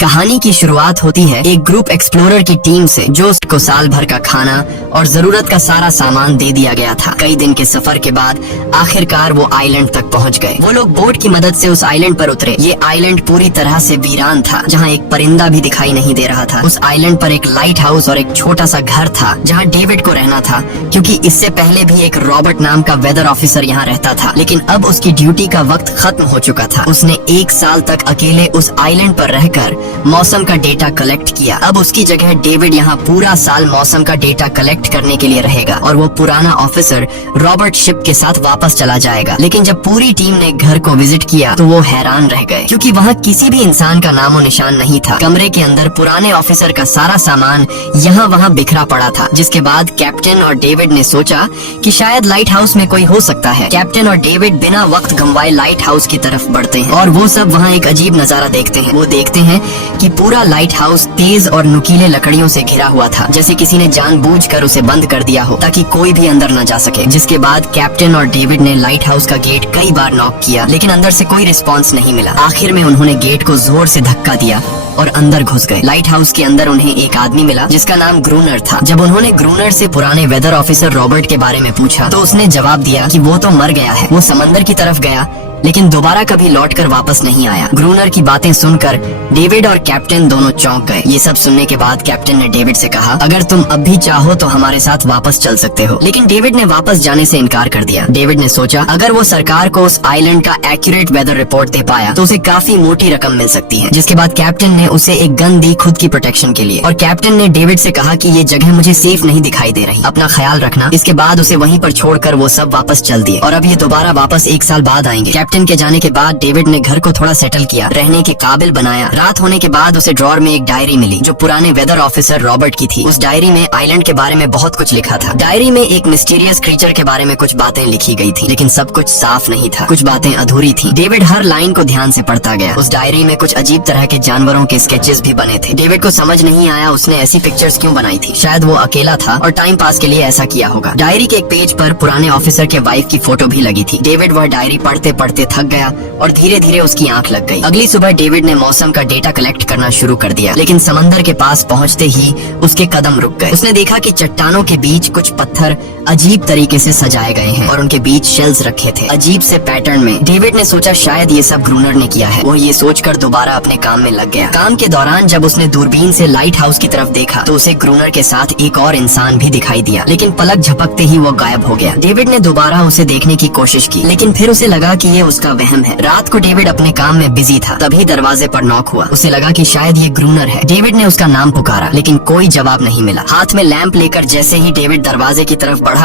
कहानी की शुरुआत होती है एक ग्रुप एक्सप्लोरर की टीम से जो उसको साल भर का खाना और जरूरत का सारा सामान दे दिया गया था। कई दिन के सफर के बाद आखिरकार वो आइलैंड तक पहुंच गए। वो लोग बोट की मदद से उस आइलैंड पर उतरे। ये आइलैंड पूरी तरह से वीरान था, जहाँ एक परिंदा भी दिखाई नहीं दे रहा था। उस आइलैंड पर एक लाइट हाउस और एक छोटा सा घर था जहाँ डेविड को रहना था, क्योंकि इससे पहले भी एक रॉबर्ट नाम का वेदर ऑफिसर यहाँ रहता था। लेकिन अब उसकी ड्यूटी का वक्त खत्म हो चुका था। उसने 1 साल तक अकेले उस आइलैंड पर रहकर मौसम का डेटा कलेक्ट किया। अब उसकी जगह डेविड यहाँ पूरा साल मौसम का डेटा कलेक्ट करने के लिए रहेगा और वो पुराना ऑफिसर रॉबर्ट शिप के साथ वापस चला जाएगा। लेकिन जब पूरी टीम ने घर को विजिट किया तो वो हैरान रह गए, क्योंकि वहाँ किसी भी इंसान का नामो निशान नहीं था। कमरे के अंदर पुराने ऑफिसर का सारा सामान यहाँ वहाँ बिखरा पड़ा था। जिसके बाद कैप्टन और डेविड ने सोचा कि शायद लाइट हाउस में कोई हो सकता है। कैप्टन और डेविड बिना वक्त गंवाए लाइट हाउस की तरफ बढ़ते हैं और वो सब वहाँ एक अजीब नजारा देखते हैं। वो देखते हैं कि पूरा लाइट हाउस तेज और नुकीले लकड़ियों से घिरा हुआ था, जैसे किसी ने जानबूझकर उसे बंद कर दिया हो ताकि कोई भी अंदर न जा सके। जिसके बाद कैप्टन और डेविड ने लाइट हाउस का गेट कई बार नॉक किया, लेकिन अंदर से कोई रिस्पांस नहीं मिला। आखिर में उन्होंने गेट को जोर से धक्का दिया और अंदर घुस गए। लाइट हाउस के अंदर उन्हें एक आदमी मिला जिसका नाम ग्रूनर था। जब उन्होंने ग्रूनर से पुराने वेदर ऑफिसर रॉबर्ट के बारे में पूछा तो उसने जवाब दिया कि वो तो मर गया है। वो समंदर की तरफ गया लेकिन दोबारा कभी लौटकर वापस नहीं आया। ग्रूनर की बातें सुनकर डेविड और कैप्टन दोनों चौंक गए। ये सब सुनने के बाद कैप्टन ने डेविड से कहा, अगर तुम अब भी चाहो तो हमारे साथ वापस चल सकते हो। लेकिन डेविड ने वापस जाने से इनकार कर दिया। डेविड ने सोचा अगर वो सरकार को उस आइलैंड का एक्यूरेट वेदर रिपोर्ट दे पाया तो उसे काफी मोटी रकम मिल सकती है। जिसके बाद कैप्टन ने उसे एक गन दी खुद की प्रोटेक्शन के लिए, और कैप्टन ने डेविड से कहा कि ये जगह मुझे सेफ नहीं दिखाई दे रही, अपना ख्याल रखना। इसके बाद उसे वहीं पर छोड़कर वो सब वापस चल दिए और अब ये दोबारा वापस 1 साल बाद आएंगे। कैप्टन के जाने के बाद डेविड ने घर को थोड़ा सेटल किया, रहने के काबिल बनाया। रात होने के बाद उसे ड्रॉर में एक डायरी मिली जो पुराने वेदर ऑफिसर रॉबर्ट की थी। उस डायरी में आइलैंड के बारे में बहुत कुछ लिखा था। डायरी में एक मिस्टीरियस क्रीचर के बारे में कुछ बातें लिखी गई थी, लेकिन सब कुछ साफ नहीं था। कुछ बातें अधूरी थी। डेविड हर लाइन को ध्यान से पढ़ता गया। उस डायरी में कुछ अजीब तरह के जानवरों के स्केचेस भी बने थे। डेविड को समझ नहीं आया उसने ऐसी पिक्चर्स क्यों बनाई थी। शायद वो अकेला था और टाइम पास के लिए ऐसा किया होगा। डायरी के एक पेज पर पुराने ऑफिसर के वाइफ की फोटो भी लगी थी। डेविड वह डायरी पढ़ते पढ़ते थक गया और धीरे धीरे उसकी आंख लग गई। अगली सुबह डेविड ने मौसम का डेटा कलेक्ट करना शुरू कर दिया, लेकिन समंदर के पास पहुंचते ही उसके कदम रुक गए। उसने देखा कि चट्टानों के बीच कुछ पत्थर अजीब तरीके से सजाए गए हैं और उनके बीच शेल्स रखे थे अजीब से पैटर्न में। डेविड ने सोचा शायद ये सब ग्रूनर ने किया है। वो ये सोचकर दोबारा अपने काम में लग गया। काम के दौरान जब उसने दूरबीन से लाइट हाउस की तरफ देखा तो उसे ग्रूनर के साथ एक और इंसान भी दिखाई दिया, लेकिन पलक झपकते ही वो गायब हो गया। डेविड ने दोबारा उसे देखने की कोशिश की, लेकिन फिर उसे लगा कि ये उसका वहम है। रात को डेविड अपने काम में बिजी था, तभी दरवाजे पर नॉक हुआ। उसे लगा कि शायद ये ग्रूनर है। डेविड ने उसका नाम पुकारा, लेकिन कोई जवाब नहीं मिला। हाथ में लैंप लेकर जैसे ही डेविड दरवाजे की तरफ बढ़ा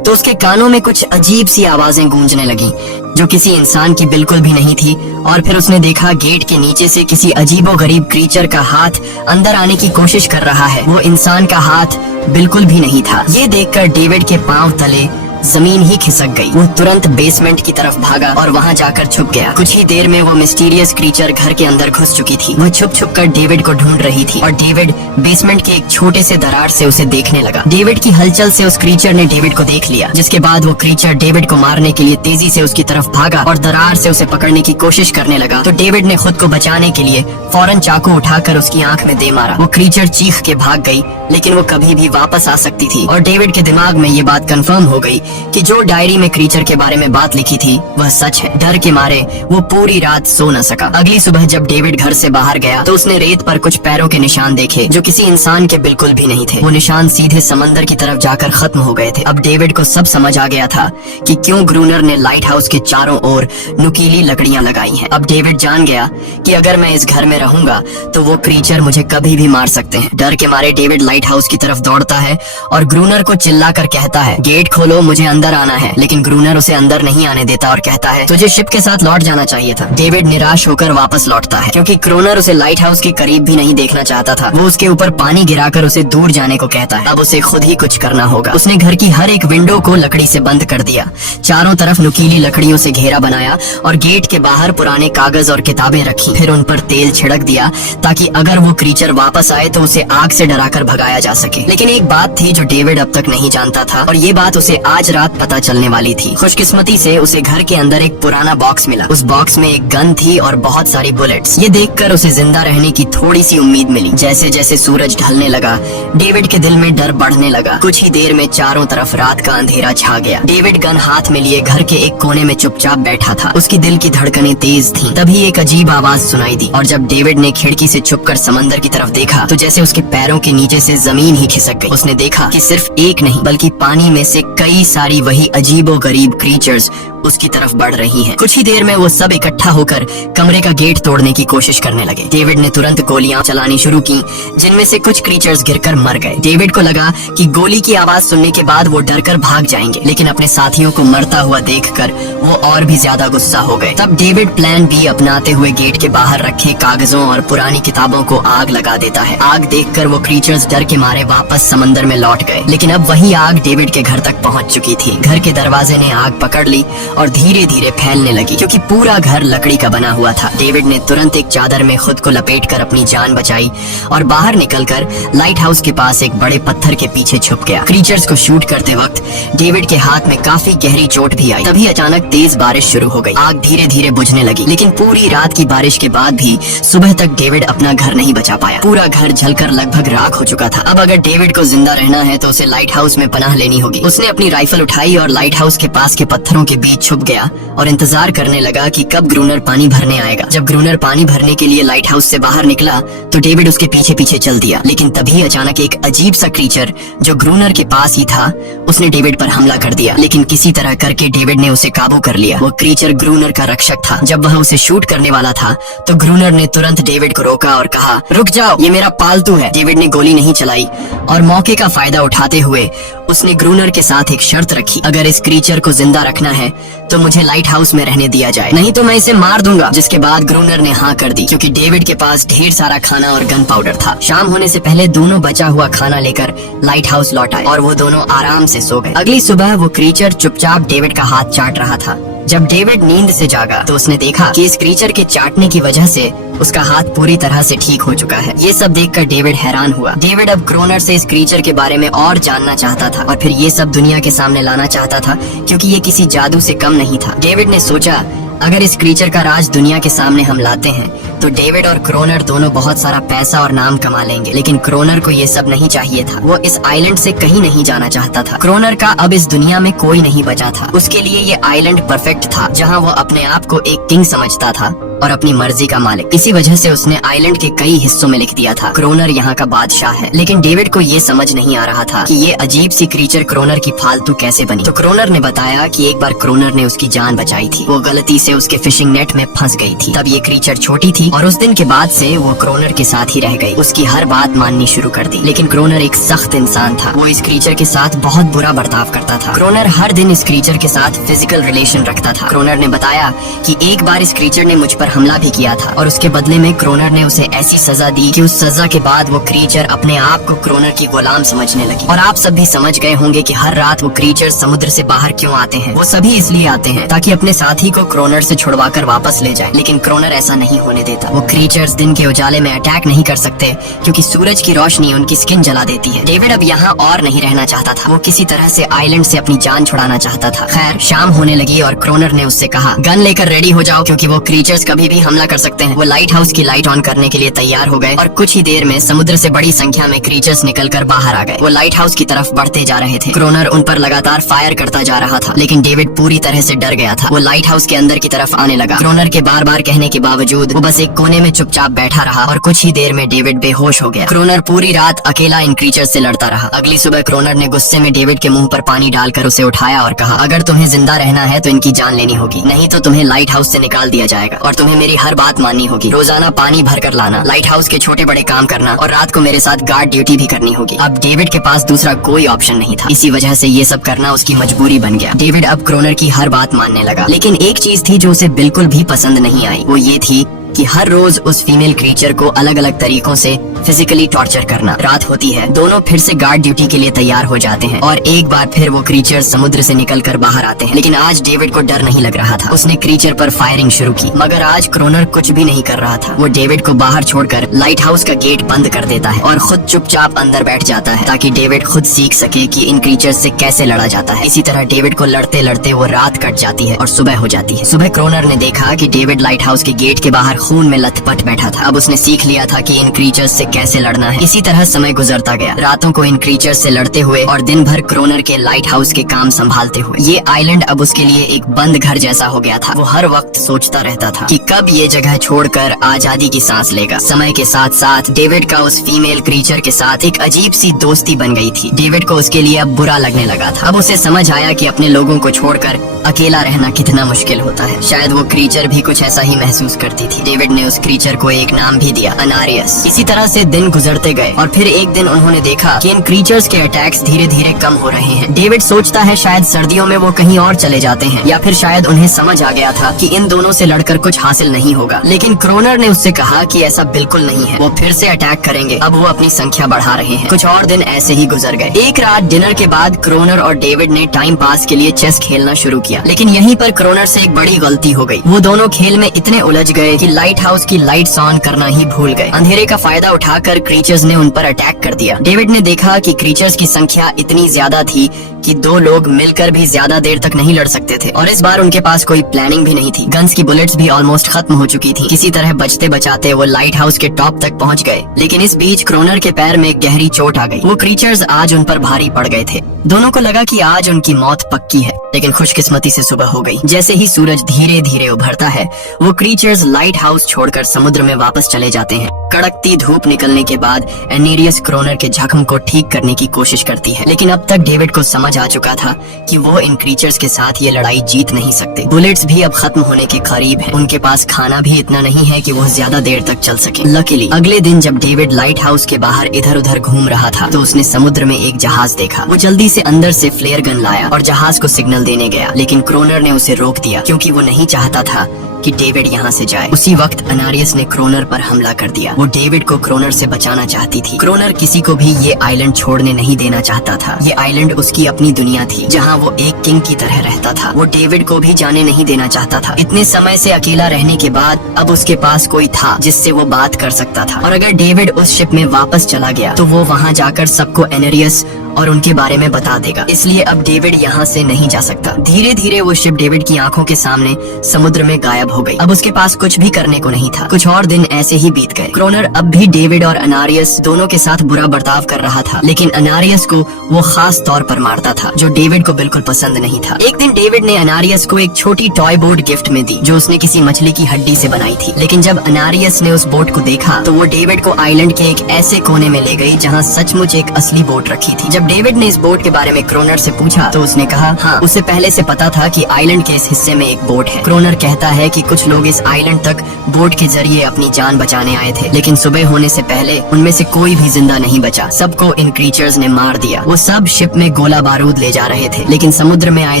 तो उसके कानों में कुछ अजीब सी आवाजें गूंजने लगी जो किसी इंसान की बिल्कुल भी नहीं थी। और फिर उसने देखा गेट के नीचे से किसी अजीबोगरीब क्रीचर का हाथ अंदर आने की कोशिश कर रहा है। वो इंसान का हाथ बिल्कुल भी नहीं था। ये देखकर डेविड के पांव तले जमीन ही खिसक गई। वो तुरंत बेसमेंट की तरफ भागा और वहाँ जाकर छुप गया। कुछ ही देर में वो मिस्टीरियस क्रीचर घर के अंदर घुस चुकी थी। वो छुप छुप कर डेविड को ढूंढ रही थी और डेविड बेसमेंट के एक छोटे से दरार से उसे देखने लगा। डेविड की हलचल से उस क्रीचर ने डेविड को देख लिया, जिसके बाद वो क्रीचर डेविड को मारने के लिए तेजी से उसकी तरफ भागा और दरार से उसे पकड़ने की कोशिश करने लगा। तो डेविड ने खुद को बचाने के लिए फौरन चाकू उठाकर उसकी आंख में दे मारा। वो क्रीचर चीख के भाग गई, लेकिन वो कभी भी वापस आ सकती थी। और डेविड के दिमाग में ये बात कंफर्म हो गई कि जो डायरी में क्रीचर के बारे में बात लिखी थी वह सच है। डर के मारे वो पूरी रात सो न सका। अगली सुबह जब डेविड घर से बाहर गया तो उसने रेत पर कुछ पैरों के निशान देखे जो किसी इंसान के बिल्कुल भी नहीं थे। वो निशान सीधे समंदर की तरफ जाकर खत्म हो गए थे। अब डेविड को सब समझ आ गया था कि क्यों ग्रूनर ने लाइट हाउस के चारों ओर नुकीली लकड़ियां लगाई हैं। अब डेविड जान गया कि अगर मैं इस घर में रहूंगा तो वो क्रीचर मुझे कभी भी मार सकते हैं। डर के मारे डेविड लाइट हाउस की तरफ दौड़ता है और ग्रूनर को चिल्लाकर कहता है, गेट खोलो, मुझे अंदर आना है। लेकिन ग्रूनर उसे अंदर नहीं आने देता और कहता है, तुझे शिप के साथ लौट जाना चाहिए था। डेविड निराश होकर वापस लौटता है, क्योंकि ग्रूनर उसे लाइट हाउस के करीब भी नहीं देखना चाहता था। वो उसके ऊपर पानी गिराकर उसे दूर जाने को कहता है। अब उसे खुद ही कुछ करना होगा। उसने घर की हर एक विंडो को लकड़ी से बंद कर दिया, चारों तरफ नुकीली लकड़ियों से घेरा बनाया और गेट के बाहर पुराने कागज और किताबें रखी। फिर उन पर तेल छिड़क दिया ताकि अगर वो क्रीचर वापस आए तो उसे आग से डराकर भगाया जा सके। लेकिन एक बात थी जो डेविड अब तक नहीं जानता था, और ये बात उसे आज रात पता चलने वाली थी। खुशकिस्मती से उसे घर के अंदर एक पुराना बॉक्स मिला। उस बॉक्स में एक गन थी और बहुत सारी बुलेट्स। ये देखकर उसे जिंदा रहने की थोड़ी सी उम्मीद मिली। जैसे जैसे सूरज ढलने लगा, डेविड के दिल में डर बढ़ने लगा। कुछ ही देर में चारों तरफ रात का अंधेरा छा गया। डेविड गन हाथ में लिए घर के एक कोने में चुपचाप बैठा था। उसकी दिल की धड़कनें तेज थीं। तभी एक अजीब आवाज सुनाई दी और जब डेविड ने खिड़की से छुपकर समंदर की तरफ देखा तो जैसे उसके पैरों के नीचे से जमीन ही खिसक गई। उसने देखा कि सिर्फ एक नहीं बल्कि पानी में से कई सारी वही अजीबोगरीब क्रीचर्स उसकी तरफ बढ़ रही हैं। कुछ ही देर में वो सब इकट्ठा होकर कमरे का गेट तोड़ने की कोशिश करने लगे। डेविड ने तुरंत गोलियां चलानी शुरू की, जिनमें से कुछ क्रीचर्स गिरकर मर गए। डेविड को लगा कि गोली की आवाज सुनने के बाद वो डरकर भाग जाएंगे, लेकिन अपने साथियों को मरता हुआ देखकर वो और भी ज्यादा गुस्सा हो गए। तब डेविड प्लान बी अपनाते हुए गेट के बाहर रखे कागजों और पुरानी किताबों को आग लगा देता है। आग देखकर वो क्रीचर्स डर के मारे वापस समंदर में लौट गए, लेकिन अब वही आग डेविड के घर तक पहुंच चुकी थी। घर के दरवाजे ने आग पकड़ ली और धीरे धीरे फैलने लगी, क्योंकि पूरा घर लकड़ी का बना हुआ था। डेविड ने तुरंत एक चादर में खुद को लपेटकर अपनी जान बचाई और बाहर निकलकर लाइट हाउस के पास एक बड़े पत्थर के पीछे छुप गया। क्रीचर्स को शूट करते वक्त डेविड के हाथ में काफी गहरी चोट भी आई। तभी अचानक तेज बारिश शुरू हो गई। आग धीरे धीरे बुझने लगी, लेकिन पूरी रात की बारिश के बाद भी सुबह तक डेविड अपना घर नहीं बचा पाया। पूरा घर जलकर लगभग राख हो चुका था। अब अगर डेविड को जिंदा रहना है तो उसे लाइट हाउस में पनाह लेनी होगी। उसने अपनी राइफल उठाई और लाइट हाउस के पास के पत्थरों के बीच छुप गया और इंतजार करने लगा कि कब ग्रूनर पानी भरने आएगा। जब ग्रूनर पानी भरने के लिए लाइट हाउस से बाहर निकला तो डेविड उसके पीछे पीछे चल दिया, लेकिन तभी अचानक एक अजीब सा क्रीचर जो ग्रूनर के पास ही था उसने डेविड पर हमला कर दिया। लेकिन किसी तरह करके डेविड ने उसे काबू कर लिया। वो क्रीचर ग्रूनर का रक्षक था। जब वह उसे शूट करने वाला था तो ग्रूनर ने तुरंत डेविड को रोका और कहा, रुक जाओ, ये मेरा पालतू है। डेविड ने गोली नहीं चलाई और मौके का फायदा उठाते हुए उसने ग्रूनर के साथ एक शर्त रखी, अगर इस क्रीचर को जिंदा रखना है तो मुझे लाइट हाउस में रहने दिया जाए, नहीं तो मैं इसे मार दूंगा। जिसके बाद ग्रूनर ने हाँ कर दी, क्योंकि डेविड के पास ढेर सारा खाना और गन पाउडर था। शाम होने से पहले दोनों बचा हुआ खाना लेकर लाइट हाउस लौट आए और वो दोनों आराम से सो गए। अगली सुबह वो क्रीचर चुपचाप डेविड का हाथ चाट रहा था। जब डेविड नींद से जागा तो उसने देखा कि इस क्रीचर के चाटने की वजह से उसका हाथ पूरी तरह से ठीक हो चुका है। ये सब देखकर डेविड हैरान हुआ। डेविड अब ग्रोनर से इस क्रीचर के बारे में और जानना चाहता था और फिर ये सब दुनिया के सामने लाना चाहता था, क्योंकि ये किसी जादू से कम नहीं था। डेविड ने सोचा, अगर इस क्रीचर का राज दुनिया के सामने हम लाते हैं तो डेविड और क्रोनर दोनों बहुत सारा पैसा और नाम कमा लेंगे। लेकिन क्रोनर को ये सब नहीं चाहिए था। वो इस आइलैंड से कहीं नहीं जाना चाहता था। क्रोनर का अब इस दुनिया में कोई नहीं बचा था। उसके लिए ये आइलैंड परफेक्ट था, जहाँ वो अपने आप को एक किंग समझता था और अपनी मर्जी का मालिक। इसी वजह से उसने आइलैंड के कई हिस्सों में लिख दिया था, क्रोनर यहाँ का बादशाह है। लेकिन डेविड को ये समझ नहीं आ रहा था कि ये अजीब सी क्रीचर क्रोनर की फालतू कैसे बनी। तो क्रोनर ने बताया कि एक बार क्रोनर ने उसकी जान बचाई थी। वो गलती से उसके फिशिंग नेट में फंस गई थी। तब ये क्रीचर छोटी थी और उस दिन के बाद से वो क्रोनर के साथ ही रह गई। उसकी हर बात माननी शुरू कर दी। लेकिन क्रोनर एक सख्त इंसान था। वो इस क्रीचर के साथ बहुत बुरा बर्ताव करता था। क्रोनर हर दिन इस क्रीचर के साथ फिजिकल रिलेशन रखता था। क्रोनर ने बताया कि एक बार इस क्रीचर ने मुझ पर हमला भी किया था और उसके बदले में क्रोनर ने उसे ऐसी सजा दी कि उस सजा के बाद वो क्रीचर अपने आप को क्रोनर की गुलाम समझने लगी। और आप सब भी समझ गए होंगे कि हर रात वो क्रीचर समुद्र से बाहर क्यों आते हैं। वो सभी इसलिए आते हैं ताकि अपने साथी को क्रोनर से छुड़वाकर वापस ले जाए। लेकिन क्रोनर ऐसा नहीं होने देता। वो क्रीचर्स दिन के उजाले में अटैक नहीं कर सकते, क्योंकि सूरज की रोशनी उनकी स्किन जला देती है। डेविड अब यहाँ और नहीं रहना चाहता था। वो किसी तरह से आइलैंड से अपनी जान छुड़ाना चाहता था। खैर, शाम होने लगी और क्रोनर ने उससे कहा, गन लेकर रेडी हो जाओ, क्योंकि वो क्रीचर्स कभी भी हमला कर सकते हैं। वो लाइट हाउस की लाइट ऑन करने के लिए तैयार हो गए और कुछ ही देर में समुद्र से बड़ी संख्या में क्रीचर्स निकलकर बाहर आ गए। वो लाइट हाउस की तरफ बढ़ते जा रहे थे। क्रोनर उन पर लगातार फायर करता जा रहा था, लेकिन डेविड पूरी तरह से डर गया था। वो लाइट हाउस के अंदर की तरफ आने लगा। क्रोनर के बार बार कहने के बावजूद वो बस एक कोने में चुपचाप बैठा रहा और कुछ ही देर में डेविड बेहोश हो गया। क्रोनर पूरी रात अकेला इन क्रीचर्स से लड़ता रहा। अगली सुबह क्रोनर ने गुस्से में डेविड के मुंह पर पानी डालकर उसे उठाया और कहा, अगर तुम्हें जिंदा रहना है तो इनकी जान लेनी होगी, नहीं तो तुम्हें लाइट हाउस से निकाल दिया जाएगा और तुम्हें मेरी हर बात माननी होगी। रोजाना पानी भर कर लाना, लाइट हाउस के छोटे बड़े काम करना और रात को मेरे साथ गार्ड ड्यूटी भी करनी होगी। अब डेविड के पास दूसरा कोई ऑप्शन नहीं था। इसी वजह से ये सब करना उसकी मजबूरी बन गया। डेविड अब क्रोनर की हर बात मानने लगा। लेकिन एक चीज थी जो उसे बिल्कुल भी पसंद नहीं आई। वो ये थी कि हर रोज उस फीमेल क्रीचर को अलग अलग तरीकों से फिजिकली टॉर्चर करना। रात होती है, दोनों फिर से गार्ड ड्यूटी के लिए तैयार हो जाते हैं और एक बार फिर वो क्रीचर समुद्र से निकलकर बाहर आते हैं। लेकिन आज डेविड को डर नहीं लग रहा था। उसने क्रीचर पर फायरिंग शुरू की, मगर आज क्रोनर कुछ भी नहीं कर रहा था। वो डेविड को बाहर छोड़कर लाइट हाउस का गेट बंद कर देता है और खुद चुपचाप अंदर बैठ जाता है ताकि डेविड खुद सीख सके कि इन क्रीचर्स से कैसे लड़ा जाता है। इसी तरह डेविड को लड़ते लड़ते वो रात कट जाती है और सुबह हो जाती है। सुबह क्रोनर ने देखा कि डेविड लाइट हाउस के गेट के बाहर खून में लथपथ बैठा था। अब उसने सीख लिया था कि इन क्रीचर्स से कैसे लड़ना है। इसी तरह समय गुजरता गया, रातों को इन क्रीचर्स से लड़ते हुए और दिन भर क्रोनर के लाइट हाउस के काम संभालते हुए। ये आइलैंड अब उसके लिए एक बंद घर जैसा हो गया था। वो हर वक्त सोचता रहता था कि कब ये जगह छोड़कर आजादी की सांस लेगा। समय के साथ साथ डेविड का उस फीमेल क्रीचर के साथ एक अजीब सी दोस्ती बन गई थी। डेविड को उसके लिए अब बुरा लगने लगा था। अब उसे समझ आया कि अपने लोगों को छोड़कर अकेला रहना कितना मुश्किल होता है। शायद वो क्रीचर भी कुछ ऐसा ही महसूस करती थी। डेविड ने उस क्रीचर को एक नाम भी दिया, अनारियस। इसी तरह से दिन गुजरते गए और फिर एक दिन उन्होंने देखा कि इन क्रीचर्स के अटैक्स धीरे धीरे कम हो रहे हैं। डेविड सोचता है शायद सर्दियों में वो कहीं और चले जाते हैं या फिर शायद उन्हें समझ आ गया था कि इन दोनों से लड़कर कुछ हासिल नहीं होगा। लेकिन क्रोनर ने उससे कहा कि ऐसा बिल्कुल नहीं है, वो फिर से अटैक करेंगे। अब वो अपनी संख्या बढ़ा रहे हैं। कुछ और दिन ऐसे ही गुजर गए। एक रात डिनर के बाद क्रोनर और डेविड ने टाइम पास के लिए चेस खेलना शुरू किया। लेकिन यहीं पर क्रोनर से एक बड़ी गलती हो गई। वो दोनों खेल में इतने उलझ गए कि लाइट हाउस की लाइट्स ऑन करना ही भूल गए। अंधेरे का फायदा उठाकर क्रीचर्स ने उन पर अटैक कर दिया। डेविड ने देखा कि क्रीचर्स की संख्या इतनी ज्यादा थी कि दो लोग मिलकर भी ज्यादा देर तक नहीं लड़ सकते थे और इस बार उनके पास कोई प्लानिंग भी नहीं थी। गन्स की बुलेट्स भी ऑलमोस्ट खत्म हो चुकी थी। किसी तरह बचते बचाते वो लाइट हाउस के टॉप तक पहुंच गए। लेकिन इस बीच क्रोनर के पैर में गहरी चोट आ गई। वो क्रीचर्स आज उन पर भारी पड़ गए थे। दोनों को लगा कि आज उनकी मौत पक्की है। लेकिन खुशकिस्मती से सुबह हो गई। जैसे ही सूरज धीरे धीरे उभरता है, वो क्रीचर्स लाइट हाउस छोड़कर समुद्र में वापस चले जाते हैं। कड़कती धूप निकलने के बाद एनेरियस क्रोनर के जख्म को ठीक करने की कोशिश करती है। लेकिन अब तक डेविड को समझ आ चुका था कि वो इन क्रीचर्स के साथ ये लड़ाई जीत नहीं सकते। बुलेट्स भी अब खत्म होने के करीब हैं। उनके पास खाना भी इतना नहीं है कि वो ज्यादा देर तक चल सके। लकीली अगले दिन जब डेविड लाइट हाउस के बाहर इधर उधर घूम रहा था तो उसने समुद्र में एक जहाज देखा। वो जल्दी से अंदर से फ्लेयर गन लाया और जहाज को सिग्नल देने गया। लेकिन क्रोनर ने उसे रोक दिया क्योंकि वो नहीं चाहता था कि डेविड यहाँ से जाए। उसी वक्त अनारियस ने क्रोनर पर हमला कर दिया। वो डेविड को क्रोनर से बचाना चाहती थी। क्रोनर किसी को भी ये आइलैंड छोड़ने नहीं देना चाहता था। ये आइलैंड उसकी अपनी दुनिया थी जहाँ वो एक किंग की तरह रहता था। वो डेविड को भी जाने नहीं देना चाहता था। इतने समय से अकेला रहने के बाद अब उसके पास कोई था जिससे वो बात कर सकता था। और अगर डेविड उस शिप में वापस चला गया तो वो वहाँ जाकर सबको एनेरियस और उनके बारे में बता देगा। इसलिए अब डेविड यहाँ से नहीं जा सकता। धीरे धीरे वो शिप डेविड की आंखों के सामने समुद्र में गायब हो गई। अब उसके पास कुछ भी करने को नहीं था। कुछ और दिन ऐसे ही बीत गए। क्रोनर अब भी डेविड और अनारियस दोनों के साथ बुरा बर्ताव कर रहा था। लेकिन अनारियस को वो खास तौर पर मारता था जो डेविड को बिल्कुल पसंद नहीं था। एक दिन डेविड ने अनारियस को एक छोटी टॉय बोट गिफ्ट में दी जो उसने किसी मछली की हड्डी से बनाई थी। लेकिन जब अनारियस ने उस बोट को देखा तो वो डेविड को आइलैंड के एक ऐसे कोने में ले गई जहाँ सचमुच एक असली बोट रखी थी। जब डेविड ने इस बोट के बारे में क्रोनर से पूछा तो उसने कहा हाँ, उसे पहले से पता था कि आइलैंड के इस हिस्से में एक बोट है। क्रोनर कहता है कि कुछ लोग इस आइलैंड तक बोट के जरिए अपनी जान बचाने आए थे, लेकिन सुबह होने से पहले उनमें से कोई भी जिंदा नहीं बचा। सबको इन क्रीचर्स ने मार दिया। वो सब शिप में गोला बारूद ले जा रहे थे, लेकिन समुद्र में आए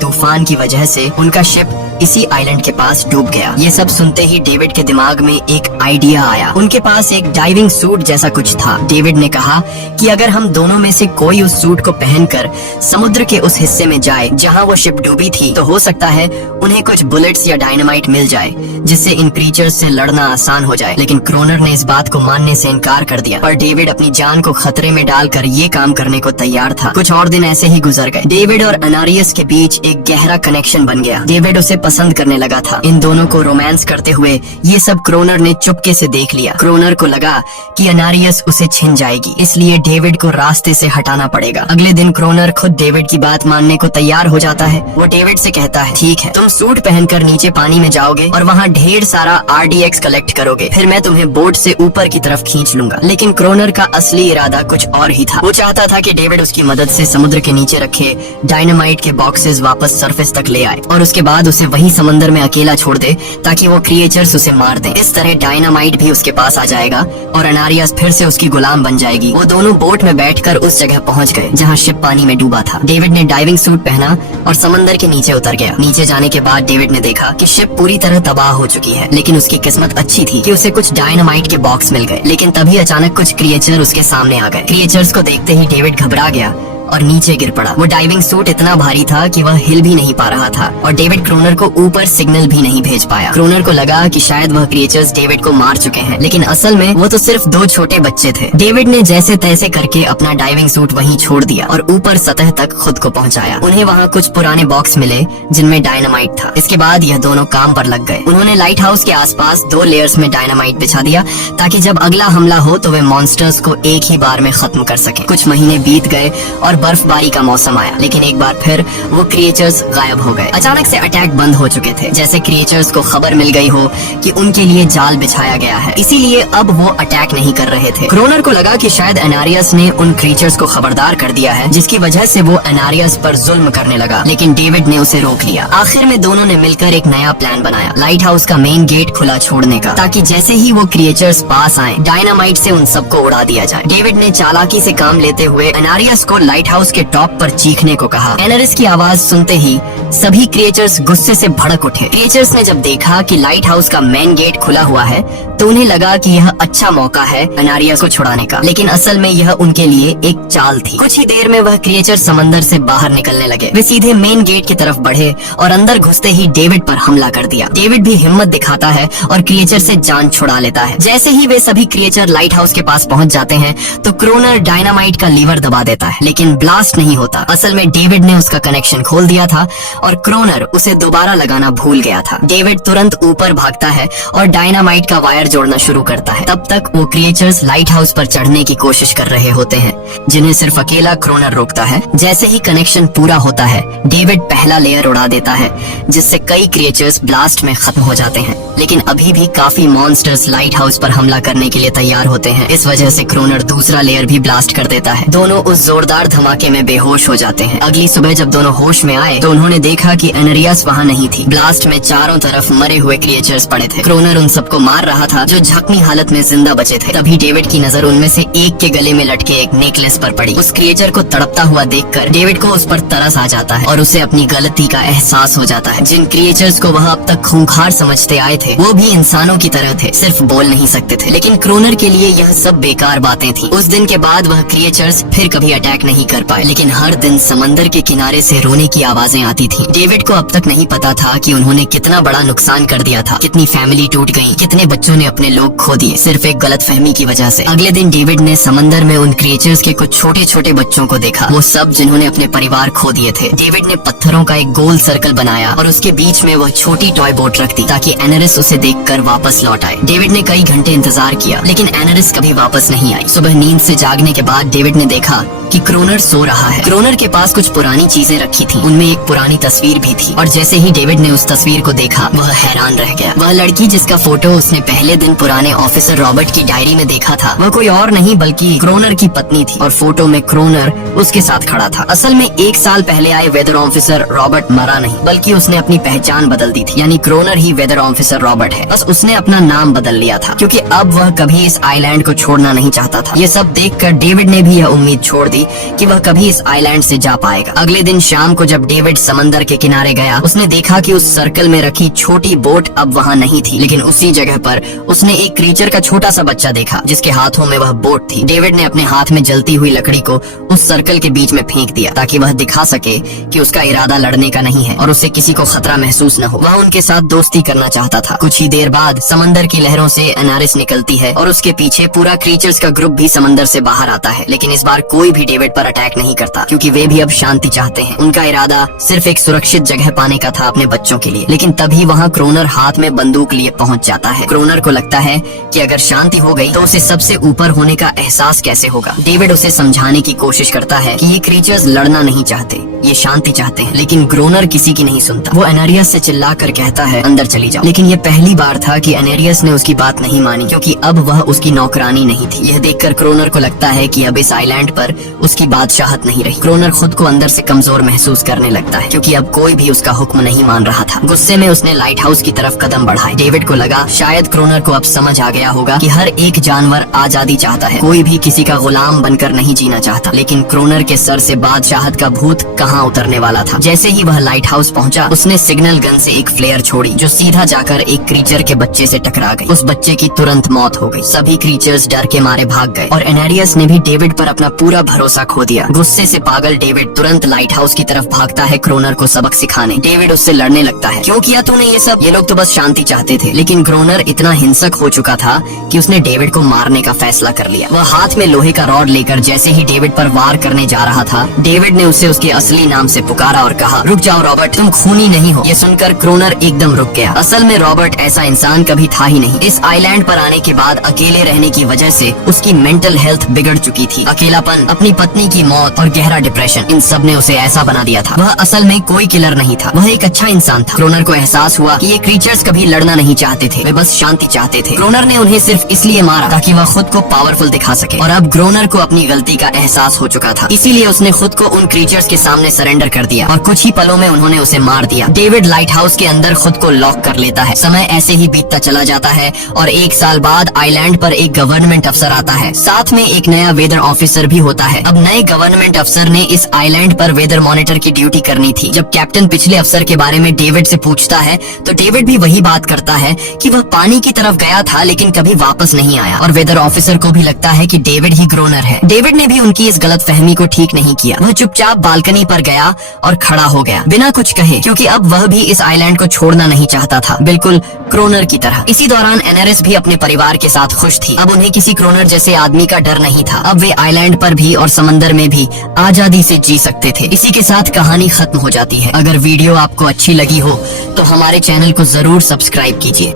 तूफान की वजह से उनका शिप इसी आइलैंड के पास डूब गया। ये सब सुनते ही डेविड के दिमाग में एक आइडिया आया। उनके पास एक डाइविंग सूट जैसा कुछ था। डेविड ने कहा कि अगर हम दोनों में से कोई उस सूट को पहनकर समुद्र के उस हिस्से में जाए जहां वो शिप डूबी थी तो हो सकता है उन्हें कुछ बुलेट्स या डायनामाइट मिल जाए जिससे इन क्रीचर्स से लड़ना आसान हो जाए। लेकिन क्रोनर ने इस बात को मानने से इनकार कर दिया। पर डेविड अपनी जान को खतरे में डालकर ये काम करने को तैयार था। कुछ और दिन ऐसे ही गुजर गए। डेविड और अनारियस के बीच एक गहरा कनेक्शन बन गया। डेविड उसे पसंद करने लगा था। इन दोनों को रोमांस करते हुए ये सब क्रोनर ने चुपके से देख लिया। क्रोनर को लगा कि अनारियस उसे छिन जाएगी, इसलिए डेविड को रास्ते से हटाना पड़ेगा। अगले दिन क्रोनर खुद डेविड की बात मानने को तैयार हो जाता है। वो डेविड से कहता है ठीक है, तुम सूट पहनकर नीचे पानी में जाओगे और वहाँ ढेर सारा RDX कलेक्ट करोगे, फिर मैं तुम्हें बोट से ऊपर की तरफ खींच लूंगा। लेकिन क्रोनर का असली इरादा कुछ और ही था। वो चाहता था कि डेविड उसकी मदद से समुद्र के नीचे रखे डायनामाइट के बॉक्सेस वापस सरफेस तक ले आए और उसके बाद उसे वही समंदर में अकेला छोड़ दे ताकि वो क्रिएचर्स उसे मार दें। इस तरह डायनामाइट भी उसके पास आ जाएगा और अनारियास फिर से उसकी गुलाम बन जाएगी। वो दोनों बोट में बैठकर उस जगह पहुंच गए जहां शिप पानी में डूबा था। डेविड ने डाइविंग सूट पहना और समंदर के नीचे उतर गया। नीचे जाने के बाद डेविड ने देखा कि शिप पूरी तरह तबाह हो चुकी है, लेकिन उसकी किस्मत अच्छी थी कि उसे कुछ डायनामाइट के बॉक्स मिल गए। लेकिन तभी अचानक कुछ क्रिएचर उसके सामने आ गए। क्रिएचर्स को देखते ही डेविड घबरा गया और नीचे गिर पड़ा। वो डाइविंग सूट इतना भारी था कि वह हिल भी नहीं पा रहा था और डेविड क्रोनर को ऊपर सिग्नल भी नहीं भेज पाया। क्रोनर को लगा कि शायद वह क्रिएचर्स डेविड को मार चुके हैं, लेकिन असल में वो तो सिर्फ 2 छोटे बच्चे थे। डेविड ने जैसे तैसे करके अपना डाइविंग सूट वहीं छोड़ दिया और ऊपर सतह तक खुद को पहुंचाया। उन्हें वहाँ कुछ पुराने बॉक्स मिले जिनमें डायनामाइट था। इसके बाद यह दोनों काम पर लग गए। उन्होंने लाइट हाउस के आसपास 2 लेयर्स में डायनामाइट बिछा दिया ताकि जब अगला हमला हो तो वे मॉन्स्टर्स को एक ही बार में खत्म कर सके। कुछ महीने बीत गए और बर्फबारी का मौसम आया, लेकिन एक बार फिर वो क्रिएचर्स गायब हो गए। अचानक से अटैक बंद हो चुके थे, जैसे क्रिएचर्स को खबर मिल गई हो कि उनके लिए जाल बिछाया गया है, इसीलिए अब वो अटैक नहीं कर रहे थे। क्रोनर को लगा कि शायद एनारियस ने उन क्रिएचर्स को खबरदार कर दिया है, जिसकी वजह से वो एनारियस पर जुल्म करने लगा, लेकिन डेविड ने उसे रोक लिया। आखिर में दोनों ने मिलकर एक नया प्लान बनाया, लाइट हाउस का मेन गेट खुला छोड़ने का, ताकि जैसे ही वो क्रिएचर्स पास आए डायनामाइट से उन सबको उड़ा दिया जाए। डेविड ने चालाकी से काम लेते हुए एनारियस को लाइट हाउस के टॉप पर चीखने को कहा। एनारियस की आवाज सुनते ही सभी क्रिएचर्स गुस्से से भड़क उठे। क्रिएचर्स ने जब देखा कि लाइट हाउस का मेन गेट खुला हुआ है तो उन्हें लगा कि यह अच्छा मौका है एनारियस को छुड़ाने का, लेकिन असल में यह उनके लिए एक चाल थी। कुछ ही देर में वह क्रिएचर समंदर से बाहर निकलने लगे। वे सीधे मेन गेट की तरफ बढ़े और अंदर घुसते ही डेविड पर हमला कर दिया। डेविड भी हिम्मत दिखाता है और क्रिएचर से जान छुड़ा लेता है। जैसे ही वे सभी क्रिएचर लाइट हाउस के पास पहुंच जाते हैं तो क्रोनर डायनामाइट का लीवर दबा देता है, लेकिन ब्लास्ट नहीं होता। असल में डेविड ने उसका कनेक्शन खोल दिया था और क्रोनर उसे दोबारा लगाना भूल गया था। डेविड तुरंत ऊपर भागता है और डायनामाइट का वायर जोड़ना शुरू करता है। तब तक वो क्रिएचर्स लाइट हाउस पर चढ़ने की कोशिश कर रहे होते हैं, जिन्हें सिर्फ अकेला क्रोनर रोकता है। जैसे ही कनेक्शन पूरा होता है डेविड पहला लेयर उड़ा देता है, जिससे कई क्रिएचर्स ब्लास्ट में खत्म हो जाते हैं, लेकिन अभी भी काफी मॉन्स्टर्स लाइट हाउस पर हमला करने के लिए तैयार होते हैं। इस वजह से क्रोनर दूसरा लेयर भी ब्लास्ट कर देता है। दोनों उस जोरदार धमाके में बेहोश हो जाते हैं। अगली सुबह जब दोनों होश में आए तो उन्होंने देखा कि एनारियस वहाँ नहीं थी। ब्लास्ट में चारों तरफ मरे हुए क्रिएचर्स पड़े थे। क्रोनर उन सबको मार रहा था जो जख्मी हालत में जिंदा बचे थे। तभी डेविड की नजर उनमें से एक के गले में लटके एक नेकलेस पर पड़ी। उस क्रिएचर को तड़पता हुआ देखकर डेविड को उस पर तरस आ जाता है और उसे अपनी गलती का एहसास हो जाता है। जिन क्रिएचर्स को वह अब तक खूंखार समझते आए थे वो भी इंसानों की तरह थे, सिर्फ बोल नहीं सकते थे। लेकिन क्रोनर के लिए यह सब बेकार बातें थी। उस दिन के बाद वह क्रिएचर्स फिर कभी अटैक नहीं कर पाए, लेकिन हर दिन समंदर के किनारे से रोने की आवाजें आती थी। डेविड को अब तक नहीं पता था कि उन्होंने कितना बड़ा नुकसान कर दिया था, कितनी फैमिली टूट गई, कितने बच्चों ने अपने लोग खो दिए सिर्फ एक गलतफहमी की वजह से। अगले दिन डेविड ने समंदर में उन क्रिएचर्स के कुछ छोटे छोटे बच्चों को देखा, वो सब जिन्होंने अपने परिवार खो दिए थे। डेविड ने पत्थरों का एक गोल सर्कल बनाया और उसके बीच में वह छोटी टॉय बोट रख दी ताकि एनारिस उसे देखकर वापस लौट आए। डेविड ने कई घंटे इंतजार किया, लेकिन एनारिस कभी वापस नहीं आई। सुबह नींद से जागने के बाद डेविड ने देखा कि क्रोनर सो रहा है। क्रोनर के पास कुछ पुरानी चीजें रखी थी, उनमें एक पुरानी तस्वीर भी थी, और जैसे ही डेविड ने उस तस्वीर को देखा वह हैरान रह गया। वह लड़की जिसका फोटो उसने पहले दिन पुराने ऑफिसर रॉबर्ट की डायरी में देखा था, वह कोई और नहीं बल्कि क्रोनर की पत्नी थी, और फोटो में क्रोनर उसके साथ खड़ा था। असल में 1 साल पहले आए वेदर ऑफिसर रॉबर्ट मरा नहीं, बल्कि उसने अपनी पहचान बदल दी थी, यानी क्रोनर ही वेदर ऑफिसर रॉबर्ट है। बस उसने अपना नाम बदल लिया था, क्योंकि अब वह कभी इस आइलैंड को छोड़ना नहीं चाहता था। ये सब देखकर डेविड ने भी यह उम्मीद छोड़ दी कि वह कभी इस आइलैंड से जा पाएगा। अगले दिन शाम को जब डेविड समंदर के किनारे गया, उसने देखा कि उस सर्कल में रखी छोटी बोट अब वहाँ नहीं थी, लेकिन उसी जगह पर उसने एक क्रीचर का छोटा सा बच्चा देखा जिसके हाथों में वह बोट थी। डेविड ने अपने हाथ में जलती हुई लकड़ी को उस सर्कल के बीच में फेंक दिया ताकि वह दिखा सके कि उसका इरादा लड़ने का नहीं है और उसे किसी को खतरा महसूस न हो। वह उनके साथ दोस्ती करना चाहता था। कुछ ही देर बाद समंदर की लहरों से एनारिस निकलती है और उसके पीछे पूरा क्रीचर्स का ग्रुप भी समंदर से बाहर आता है, लेकिन इस बार कोई भी डेविड पर अटैक नहीं करता क्योंकि वे भी अब शांति चाहते हैं। उनका इरादा सिर्फ एक सुरक्षित जगह पाने का था अपने बच्चों के लिए। लेकिन तभी वहाँ क्रोनर हाथ में बंदूक लिए पहुँच जाता है। क्रोनर को लगता है कि अगर शांति हो गई तो उसे सबसे ऊपर होने का एहसास कैसे होगा। डेविड उसे समझाने की कोशिश करता है कि ये क्रीचर्स लड़ना नहीं चाहते, ये शांति चाहते हैं, लेकिन ग्रोनर किसी की नहीं सुनता। वो एनेरियस से चिल्लाकर कहता है अंदर चली जाओ, लेकिन ये पहली बार था कि एनेरियस ने उसकी बात नहीं मानी, क्योंकि अब वह उसकी नौकरानी नहीं थी। यह देखकर क्रोनर को लगता है कि अब इस आइलैंड पर उसकी बादशाहत नहीं रही। क्रोनर खुद को अंदर से कमजोर महसूस करने लगता है, क्योंकि अब कोई भी उसका हुक्म नहीं मान रहा था। गुस्से में उसने लाइट हाउस की तरफ कदम बढ़ाए। डेविड को लगा शायद क्रोनर को अब समझ आ गया होगा कि हर एक जानवर आजादी चाहता है, कोई भी किसी का गुलाम बनकर नहीं जीना चाहता। लेकिन क्रोनर के सर से बादशाहत का भूत कहाँ उतरने वाला था। जैसे ही वह लाइट हाउस पहुंचा, उसने सिग्नल गन से एक फ्लेयर छोड़ी जो सीधा जाकर एक क्रीचर के बच्चे से टकरा गई। उस बच्चे की तुरंत मौत हो गई। सभी क्रीचर्स डर के मारे भाग गए और एनेरियस ने भी डेविड पर अपना पूरा भरोसा खो दिया। गुस्से से पागल डेविड तुरंत लाइट हाउस की तरफ भागता है क्रोनर को सबक सिखाने। डेविड उससे लड़ने लगता है, क्यों किया तूने ये सब? ये लोग तो बस शांति चाहते थे। लेकिन क्रोनर इतना हिंसक हो चुका था कि उसने डेविड को मारने का फैसला कर लिया। वह हाथ में लोहे का रॉड लेकर जैसे ही डेविड पर वार करने जा रहा था, डेविड ने उसे उसके असली नाम से पुकारा और कहा, रुक जाओ रॉबर्ट, तुम खूनी नहीं हो। ये सुनकर क्रोनर एकदम रुक गया। असल में रॉबर्ट ऐसा इंसान कभी था ही नहीं। इस आइलैंड पर आने के बाद अकेले रहने की वजह से उसकी मेंटल हेल्थ बिगड़ चुकी थी। अकेलापन, अपनी पत्नी की मौत और गहरा डिप्रेशन, इन सब ने उसे ऐसा बना दिया था। वह असल में कोई किलर नहीं था, वह एक अच्छा इंसान था। क्रोनर को एहसास हुआ कि ये क्रीचर्स कभी लड़ना नहीं चाहते थे, वे बस शांति चाहते थे। क्रोनर ने उन्हें सिर्फ इसलिए मारा ताकि वह खुद को पावरफुल दिखा सके, और अब क्रोनर को अपनी गलती का एहसास हो चुका था। इसीलिए उसने खुद को उन क्रीचर्स के सामने सरेंडर कर दिया और कुछ ही पलों में उन्होंने उसे मार दिया। डेविड लाइट हाउस के अंदर खुद को लॉक कर लेता है। समय ऐसे ही बीतता चला जाता है और 1 साल बाद आइलैंड पर एक गवर्नमेंट अफसर आता है। साथ में एक नया वेदर ऑफिसर भी होता है। अब नए गवर्नमेंट अफसर ने इस आइलैंड पर वेदर मॉनिटर की ड्यूटी करनी थी। जब कैप्टन पिछले अफसर के बारे में डेविड से पूछता है, तो डेविड भी वही बात करता है कि वह पानी की तरफ गया था लेकिन कभी वापस नहीं आया। और वेदर ऑफिसर को भी लगता है कि डेविड ही ग्रोनर है। डेविड ने भी उनकी इस गलतफहमी को ठीक नहीं किया। वह चुपचाप बालकनी पर गया और खड़ा हो गया बिना कुछ कहे, क्योंकि अब वह भी इस आइलैंड को छोड़ना नहीं चाहता था, बिल्कुल क्रोनर की तरह। इसी दौरान एनेरिस भी अपने परिवार के साथ खुश थी। अब उन्हें किसी क्रोनर जैसे आदमी का डर नहीं था। अब वे आइलैंड पर भी और समंदर में भी आजादी से जी सकते थे। इसी के साथ कहानी खत्म हो जाती है। अगर वीडियो आपको अच्छी लगी हो तो हमारे चैनल को जरूर सब्सक्राइब कीजिए।